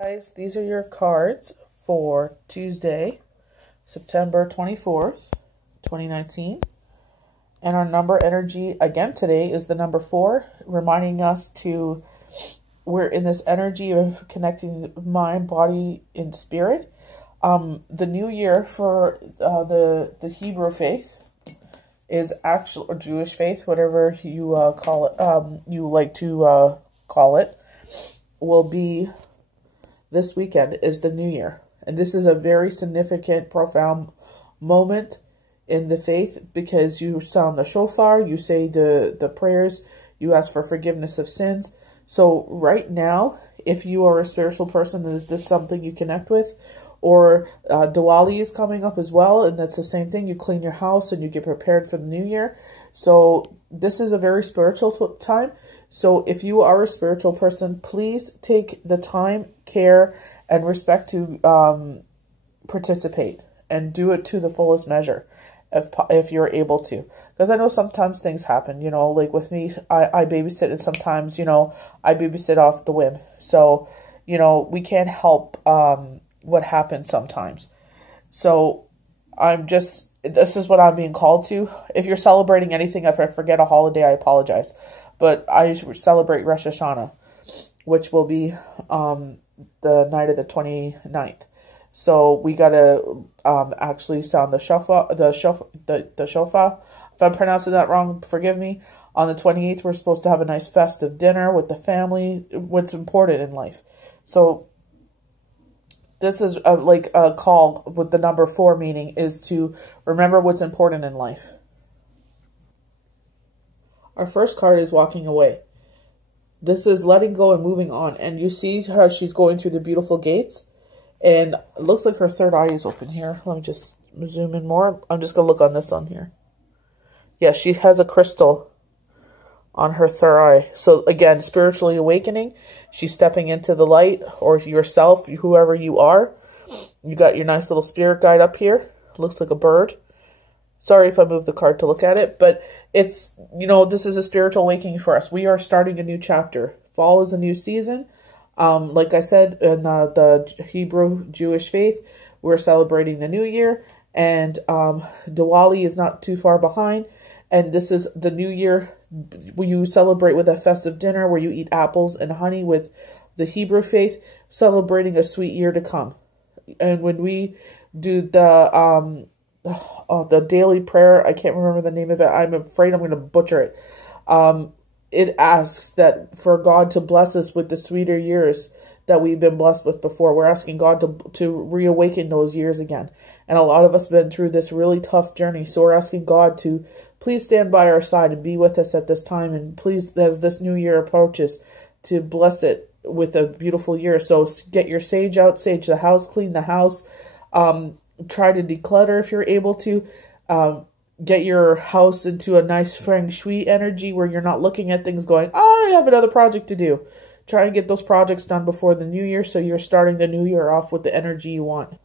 Guys, these are your cards for Tuesday, September 24th, 2019. And our number energy again today is the number 4, reminding us we're in this energy of connecting mind, body, and spirit. The new year for the Hebrew faith is actual, or Jewish faith, whatever you call it, you like to call it, will be this weekend is the new year. And this is a very significant, profound moment in the faith because you sound the shofar, you say the prayers, you ask for forgiveness of sins. So right now, if you are a spiritual person, is this something you connect with? Or Diwali is coming up as well, and that's the same thing. You clean your house and you get prepared for the new year. So this is a very spiritual time. So if you are a spiritual person, please take the time, care, and respect to participate and do it to the fullest measure if you're able to. Because I know sometimes things happen, you know, like with me, I babysit, and sometimes, you know, I babysit off the whim. So, you know, we can't help what happens sometimes. So this is what I'm being called to. If you're celebrating anything, if I forget a holiday, I apologize. But I celebrate Rosh Hashanah, which will be the night of the 29th. So we gotta actually sound the shofar. If I'm pronouncing that wrong, forgive me. On the 28th, we're supposed to have a nice festive dinner with the family. What's important in life. So this is like a call with the number 4, meaning is to remember what's important in life. Our first card is walking away. This is letting go and moving on. And you see how she's going through the beautiful gates. And it looks like her third eye is open here. Let me just zoom in more. I'm just going to look on this on here. Yeah, she has a crystal on her third eye. So again, spiritually awakening. She's stepping into the light, or yourself, whoever you are. You got your nice little spirit guide up here. Looks like a bird. Sorry if I moved the card to look at it, but it's, you know, this is a spiritual awakening for us. We are starting a new chapter. Fall is a new season. Like I said, in the Hebrew Jewish faith, we're celebrating the new year, and Diwali is not too far behind. And this is the new year where you celebrate with a festive dinner where you eat apples and honey with the Hebrew faith, celebrating a sweet year to come. And when we do the daily prayer, I can't remember the name of it. I'm afraid I'm going to butcher it. It asks that for God to bless us with the sweeter years that we've been blessed with before. We're asking God to reawaken those years again. And a lot of us have been through this really tough journey. So we're asking God to please stand by our side and be with us at this time. And please, as this new year approaches, to bless it with a beautiful year. So get your sage out, sage the house, clean the house. Try to declutter if you're able to. Get your house into a nice feng shui energy where you're not looking at things going, oh, I have another project to do. Try and get those projects done before the new year so you're starting the new year off with the energy you want.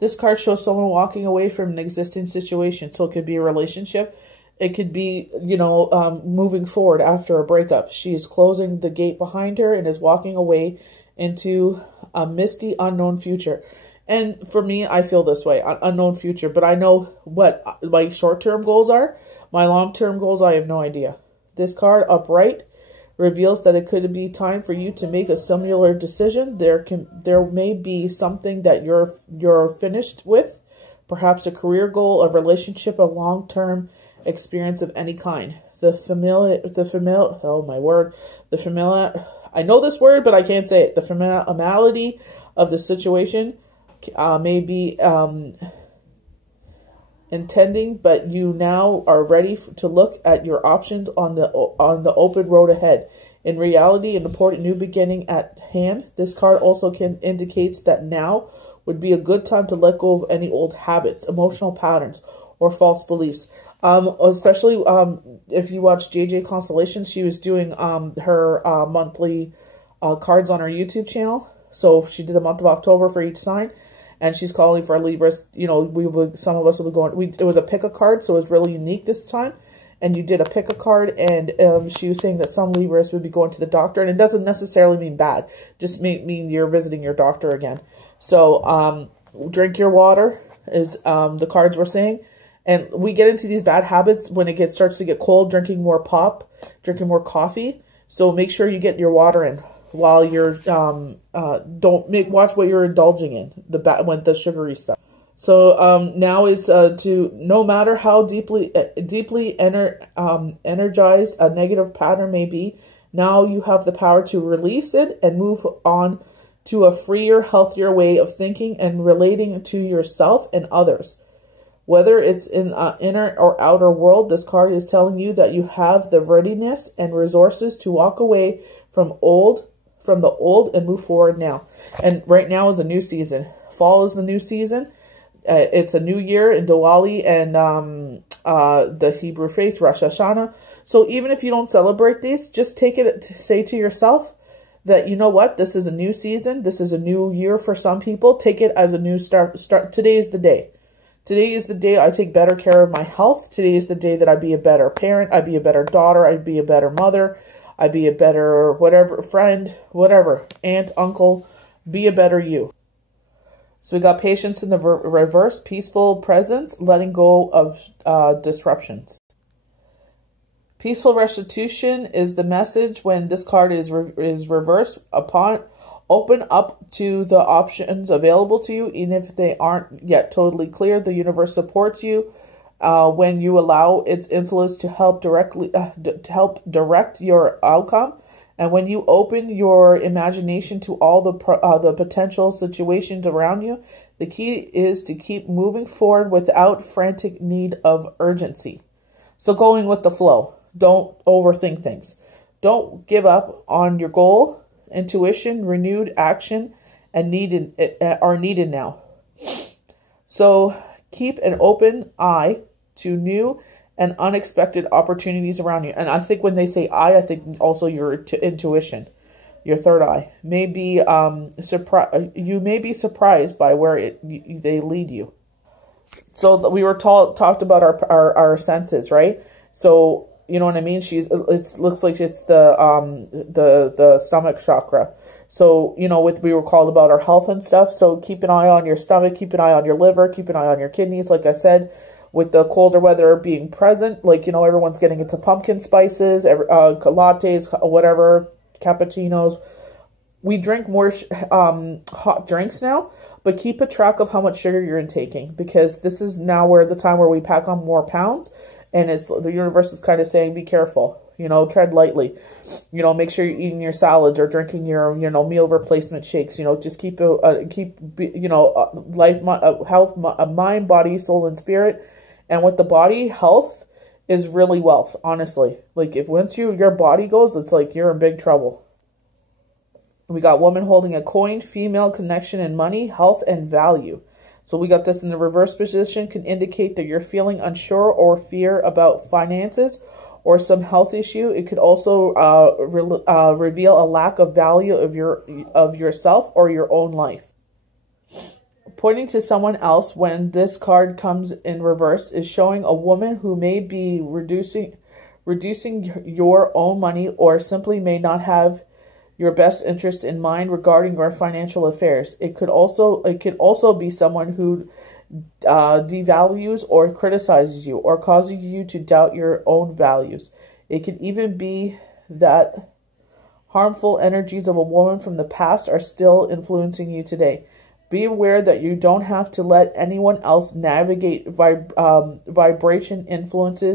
This card shows someone walking away from an existing situation. So it could be a relationship. It could be, you know, moving forward after a breakup. She is closing the gate behind her and is walking away into a misty, unknown future. And for me, I feel this way, unknown future. But I know what my short-term goals are. My long-term goals, I have no idea. This card, upright, reveals that it could be time for you to make a similar decision. There may be something that you're finished with. Perhaps a career goal, a relationship, a long-term experience of any kind. I know this word, but I can't say it. The familiarity of the situation may be intending, but you now are ready to look at your options on the open road ahead. In reality, an important new beginning at hand. This card also indicates that now would be a good time to let go of any old habits, emotional patterns, or false beliefs. Especially if you watch JJ Constellations, she was doing her monthly cards on her YouTube channel. So she did the month of October for each sign. And she's calling for Libras. You know, some of us will be going. It was a pick a card, so it was really unique this time. and you did a pick a card, and she was saying that some Libras would be going to the doctor, and it doesn't necessarily mean bad, just mean you're visiting your doctor again. So drink your water is the cards were saying. And we get into these bad habits when it starts to get cold, drinking more pop, drinking more coffee. So make sure you get your water in while you're watch what you're indulging in, the sugary stuff. So now is to, no matter how deeply energized a negative pattern may be, now you have the power to release it and move on to a freer, healthier way of thinking and relating to yourself and others. Whether it's in inner or outer world, this card is telling you that you have the readiness and resources to walk away from the old and move forward now. And right now is a new season. Fall is the new season. It's a new year in Diwali and the Hebrew faith, Rosh Hashanah. So even if you don't celebrate these, just take it to say to yourself that, you know what, this is a new season. This is a new year for some people. Take it as a new start. Today is the day. Today is the day I take better care of my health. Today is the day that I be a better parent. I be a better daughter. I be a better mother. I be a better whatever, friend, whatever, aunt, uncle. Be a better you. So we got patience in the reverse, peaceful presence, letting go of disruptions. Peaceful restitution is the message when this card is reversed. Open up to the options available to you, even if they aren't yet totally clear. The universe supports you when you allow its influence to help direct your outcome, and when you open your imagination to all the potential situations around you. The key is to keep moving forward without frantic need of urgency. So going with the flow. Don't overthink things. Don't give up on your goal. Intuition, renewed action, and are needed now. So keep an open eye to new and unexpected opportunities around you. And I think when they say I think also your intuition, your third eye, may be you may be surprised by where they lead you. So we were talked about our senses, right? So you know what I mean? It looks like it's the stomach chakra. So, you know, we were called about our health and stuff. So keep an eye on your stomach, keep an eye on your liver, keep an eye on your kidneys. Like I said, with the colder weather being present, like, you know, everyone's getting into pumpkin spices, lattes, whatever, cappuccinos. We drink more hot drinks now, but keep a track of how much sugar you're intaking, because this is now the time where we pack on more pounds. And the universe is kind of saying, be careful, you know, tread lightly, you know, make sure you're eating your salads or drinking your, you know, meal replacement shakes, you know, just keep life, health, mind, body, soul, and spirit. And with the body, health is really wealth, honestly. Like once your body goes, it's like you're in big trouble. We got woman holding a coin, female connection and money, health and value. So we got this in the reverse position, can indicate that you're feeling unsure or fear about finances or some health issue. It could also reveal a lack of value of yourself or your own life. Pointing to someone else when this card comes in reverse is showing a woman who may be reducing your own money or simply may not have your best interest in mind regarding your financial affairs. It could also be someone who devalues or criticizes you or causes you to doubt your own values. It could even be that harmful energies of a woman from the past are still influencing you today. Be aware that you don't have to let anyone else navigate vibration influence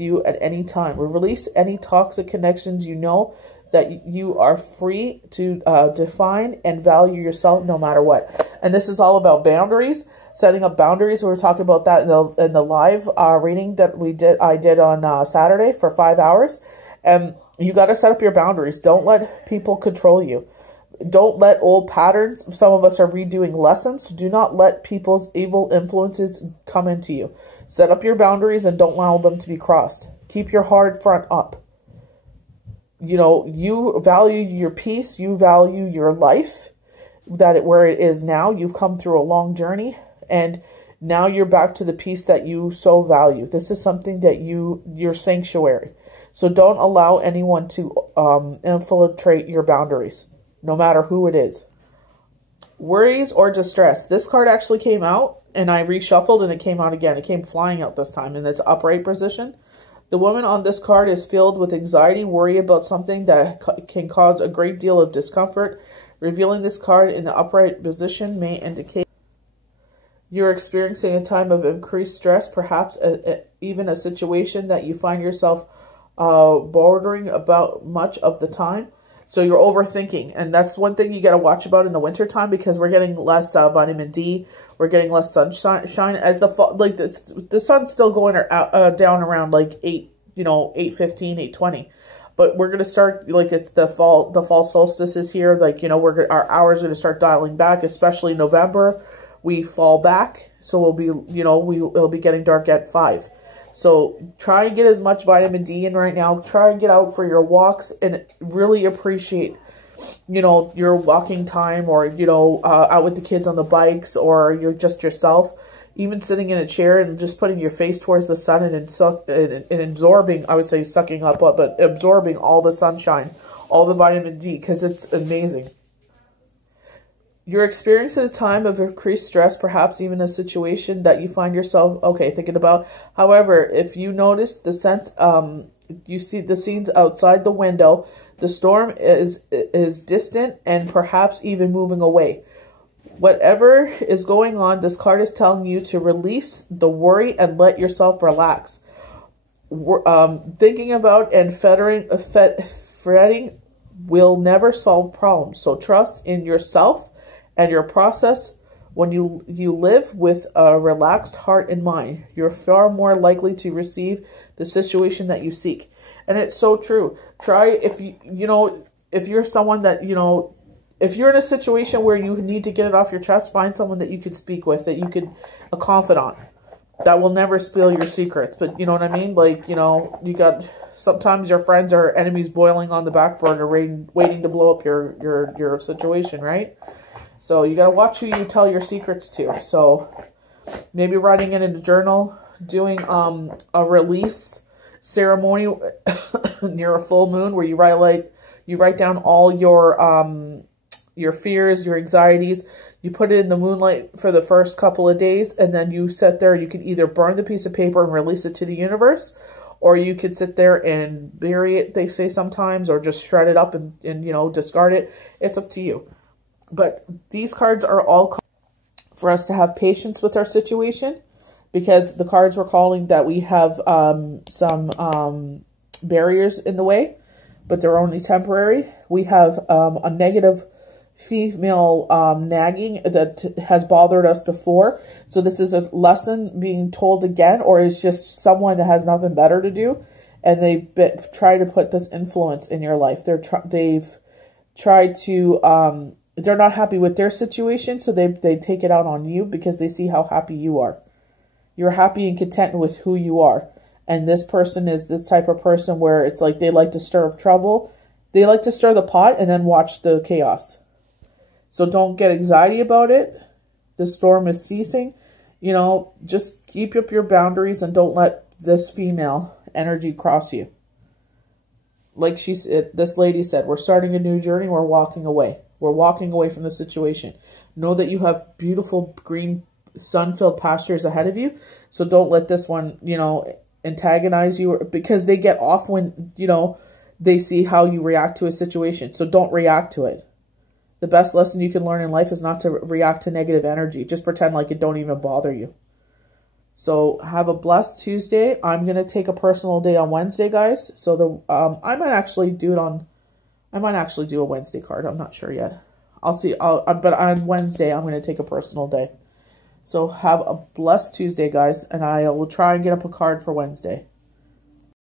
you at any time. Release any toxic connections. You know that you are free to define and value yourself no matter what. And this is all about boundaries, setting up boundaries. We were talking about that in the live reading that I did on Saturday for 5 hours. And you got to set up your boundaries. Don't let people control you. Don't let old patterns. Some of us are redoing lessons. Do not let people's evil influences come into you. Set up your boundaries and don't allow them to be crossed. Keep your hard front up. You know, you value your peace. You value your life, where it is now. You've come through a long journey, and Now you're back to the peace that you so value. This is something that your sanctuary. So don't allow anyone to infiltrate your boundaries, no matter who it is. Worries or distress. This card actually came out, and I reshuffled, and it came out again. It came flying out this time in this upright position. The woman on this card is filled with anxiety, worry about something that can cause a great deal of discomfort. Revealing this card in the upright position may indicate you're experiencing a time of increased stress, perhaps even a situation that you find yourself bordering about much of the time. So you're overthinking, and that's one thing you got to watch about in the winter time, because we're getting less vitamin D, we're getting less sunshine as the fall. Like the sun's still going down around like 8:15, 8:20, but we're gonna start, like, it's the fall solstice is here. Like, our hours are gonna start dialing back, especially November. We fall back, so we'll be we'll be getting dark at 5. So try and get as much vitamin D in right now. Try and get out for your walks and really appreciate, your walking time, or, out with the kids on the bikes, or you're just yourself. Even sitting in a chair and just putting your face towards the sun and absorbing, I would say sucking up, but absorbing all the sunshine, all the vitamin D, because it's amazing. You're experiencing a time of increased stress, perhaps even a situation that you find yourself, thinking about. However, if you notice the sense, you see the scenes outside the window, the storm is distant and perhaps even moving away. Whatever is going on, this card is telling you to release the worry and let yourself relax. Thinking about and fretting will never solve problems. So trust in yourself and your process. When you live with a relaxed heart and mind, you're far more likely to receive the situation that you seek. And it's so true. Try, if you're someone that, if you're in a situation where you need to get it off your chest, find someone that you could speak with, that you could, a confidant that will never spill your secrets. But you know what I mean? Like, you got, sometimes your friends are enemies boiling on the back burner, waiting to blow up your situation, right? So you got to watch who you tell your secrets to. So maybe writing it in a journal, doing a release ceremony near a full moon, where you write down all your fears, your anxieties. You put it in the moonlight for the first couple of days, and then you sit there. You can either burn the piece of paper and release it to the universe, or you could sit there and bury it, they say sometimes, or just shred it up and discard it. It's up to you. But these cards are all for us to have patience with our situation, because the cards were calling that we have some barriers in the way, but they're only temporary. We have a negative female nagging that has bothered us before. So this is a lesson being told again, or it's just someone that has nothing better to do, and they try to put this influence in your life. They've tried to... they're not happy with their situation, so they take it out on you, because they see how happy you are. You're happy and content with who you are. And this person is this type of person where it's like they like to stir up trouble. They like to stir the pot and then watch the chaos. So don't get anxiety about it. The storm is ceasing. Just keep up your boundaries and don't let this female energy cross you. Like this lady said, we're starting a new journey. We're walking away. We're walking away from the situation. Know that you have beautiful green sun-filled pastures ahead of you. So don't let this one, antagonize you, because they get off when, they see how you react to a situation. So don't react to it. The best lesson you can learn in life is not to react to negative energy. Just pretend like it don't even bother you. So have a blessed Tuesday. I'm going to take a personal day on Wednesday, guys. So I might actually do a Wednesday card. I'm not sure yet. I'll see. But on Wednesday, I'm going to take a personal day. So have a blessed Tuesday, guys. And I will try and get up a card for Wednesday.